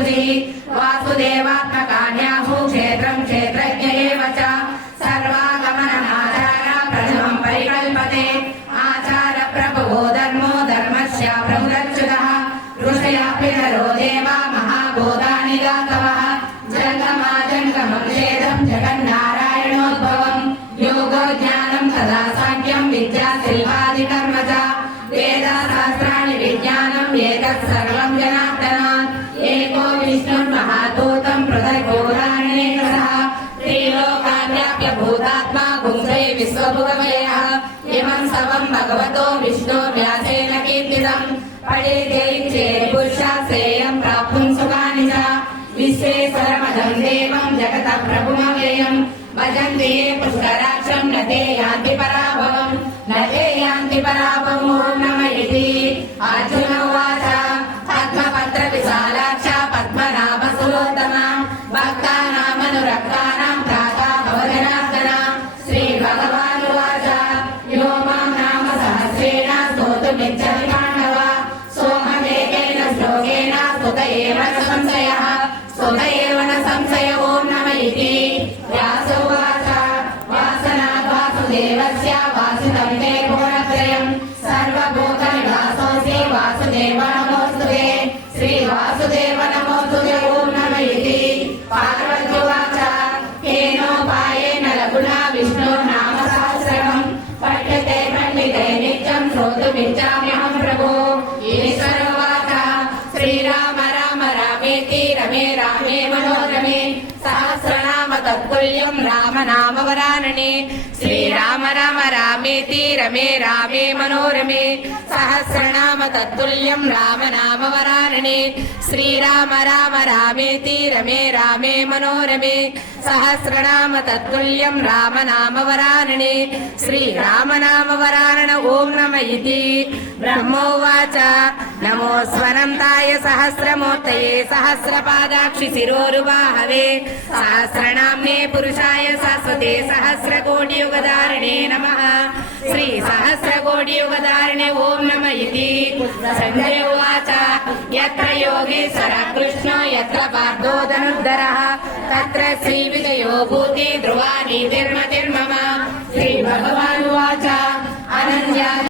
संस्कृतिः वासुदेवात्मकान्याहु क्षेत्रं क्षेत्रज्ञ एव च सर्वागमनमाचार प्रथमं परिकल्पते आचार प्रभवो धर्मो धर्मस्य प्रमुदच्युतः ऋषयापि नरो देवा महाबोधानि दातवः जङ्गमं वेदं जगन्नारायणोद्भवं योगो ज्ञानं तदा साङ्ख्यं विद्या शिल्पादिकर्म च वेदशास्त्राणि विज्ञानम् एतत् सर्वं जनार्दनात् एको विष्णुः महाभूतं पृथग्भूतान्येकः त्रिलोकान्याप्य भूतात्मा पुंसे विश्वभुवमयः इमं सर्वं भगवतो विष्णो व्यासेन कीर्तितं पठेते पुरुषाश्रेयं प्राप्तुं सुखानि च विश्वेश्वरमदं देवं जगतः प्रभुमव्ययं भजन्ते ये पुष्कराक्षं न ते यान्ति पराभवम् न ते यान्ति पराभवम् ॐ नमः इति अर्जुन उवाच पद्मपत्रविशालाक्ष पद्मनाभसुलोत्तम भक्तानामनुरक्तानां भ्राता भवजनार्दन श्रीभगवानुवाच यो मां नाम सहस्रेण स्तोतुमिच्छति पाण्डव सोमवेगेन श्लोकेन स्तुत एव न संशयः स्तुत एव न संशय ॐ नमः इति व्यास उवाच वासनात् वासुदेवस्य वासितं ते गुणत्रयं सर्वभूतनिवासोऽसि वासुदेव नमोऽस्तुते श्रीवासुदेव नमोऽस्तुते ॐ नमः इति पार्वती उवाच केनोपायेन लघुना विष्णोर्नाम सहस्रकं पठ्यते पण्डिते नित्यं श्रोतुमिच्छाम्यहं प्रभो ईश्वर उवाच श्रीराम राम रामेति रमे रामे मनोरमे सहस्रनाम तत्तुल्यं राम नाम वरानने श्रीराम राम रामेति रमे रामे मनोरमे सहस्रनाम तत्तुल्यं राम नाम वरानने श्रीराम राम रामेति रमे रामे मनोरमे सहस्रनाम तत्तुल्यं राम नाम वरानने श्रीराम नाम वरानन ॐ नमः इति ब्रह्मोवाच नमो स्वनन्ताय सहस्रमूर्तये सहस्रपादाक्षि शिरोरुबाहवे सहस्रनाम्ने पुरुषाय शाश्वते सहस्रकोटियुगधारिणे नमः श्री सहस्रकोटियुगधारिणे ॐ नमः इति सञ्जय उवाच यत्र योगेश्वरः कृष्णो यत्र पार्थो धनुर्धरः तत्र श्रीविजयो भूति ध्रुवा नीतिर्मतिर्मम श्रीभगवानुवाच अनन्या